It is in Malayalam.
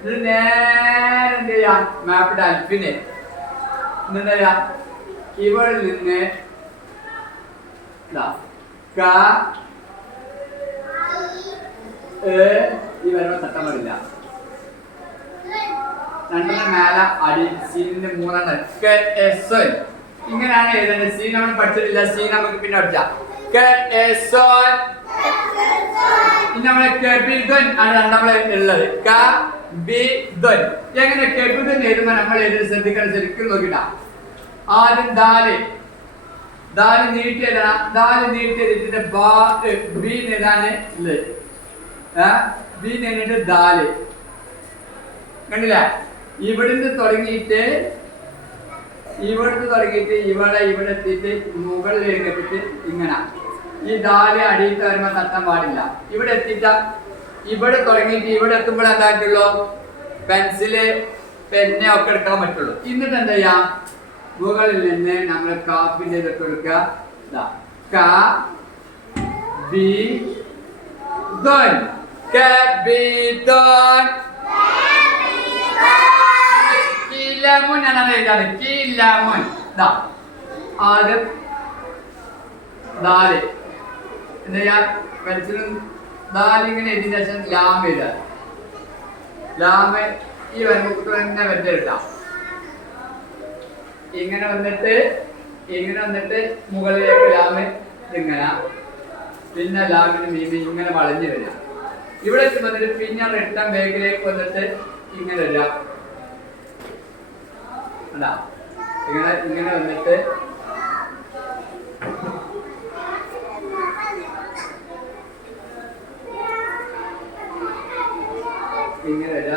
ഇത് നേരെ എന്ത് ചെയ്യാം മാപ്പിന്റെ അൽഫിനെ എന്താ ചെയ്യാ ഇവിടെ നിന്ന് ഈ വരുമ്പോ തട്ടാൻ പാടില്ല. രണ്ടെണ്ണം മേല അടി സീനിന്റെ മൂന്നെണ്ണം ഇങ്ങനെയാണ് എഴുതേണ്ടത്. സീൻ നമ്മൾ പഠിച്ചിട്ടില്ല. സീൻ നമുക്ക് പിന്നെ പഠിക്കാം. ഇനി നമ്മളെ കബിദൻ ആണ് നമ്മളെ ഉള്ളത്. കബിദൻ എങ്ങനെ കബിദൻ എഴുതുമ്പോ നമ്മൾ എഴുതി ശ്രദ്ധിക്കണം. ശരിക്കും നോക്കിട്ടാ ആദ്യം ദാല് നീട്ടി എഴുതണം. ദാല് നീട്ടി എഴുതിട്ട് ബി എഴുതാന് ബി എന്നിട്ട് ദാല് കണ്ടില്ല. ഇവിടുന്ന് തുടങ്ങിയിട്ട് ഇവിടെ എത്തിയിട്ട് മുകളിലേക്ക് എത്തിയിട്ട് ഇങ്ങനെ ഈ ദാല് അടിയിട്ട് വരുമ്പോ തട്ടാൻ പാടില്ല. ഇവിടെ എത്തിയിട്ട് ഇവിടെ തുടങ്ങിയിട്ട് ഇവിടെ എത്തുമ്പോൾ എന്തായിട്ടുള്ളൂ പെൻസില് പെന്നെ ഒക്കെ എടുക്കാൻ പറ്റുള്ളൂ. എന്നിട്ട് എന്താ ചെയ്യാം മുകളിൽ നിന്ന് നമ്മൾ കാപ്പിന്റെ ഇതൊക്കെ എടുക്കുക. ആദ്യം ദാല് എന്താ ചെയ്യാ പെൻസിലും ദാലിങ്ങനെ എഴുതിയ ശേഷം ലാം എഴുതാ. ലാമ് ഈ വരുമ്പോ തന്നെ വെച്ചെടുക്കാം. ഇങ്ങനെ വന്നിട്ട് മുകളിലേക്ക് ലാമ് ഇങ്ങനെ പിന്നെ ലാമിന് മീമി ഇങ്ങനെ വളഞ്ഞു വരിക. ഇവിടെ വന്നിട്ട് പിന്നെ റിട്ടേൺ ബാഗിലേക്ക് വന്നിട്ട് ഇങ്ങനെ വരിക. അല്ല ഇങ്ങനെ വന്നിട്ട് ഇങ്ങനെ വരിക.